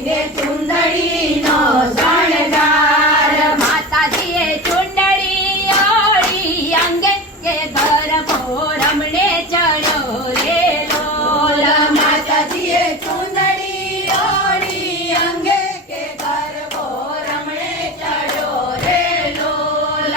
લીધે ચુંદડી નો માતાજીએ ચુંદડી ઓળી અંગે કે ઘર ભોરમણે ચડ્યો રે માતાજીએ ચુંદડી ઓળી અંગે કે ઘર ભોરમણે ચડ્યો રે લોલ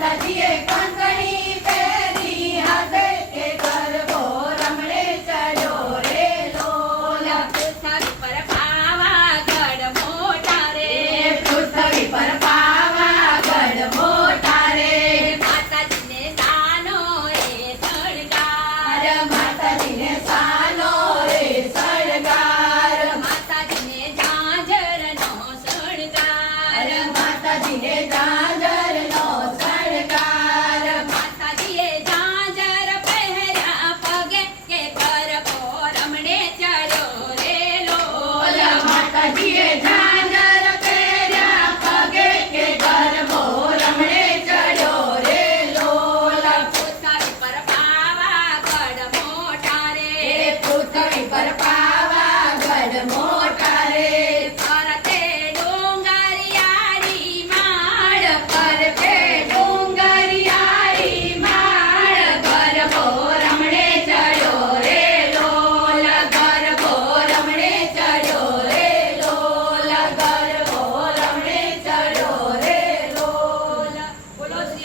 la diez, Hare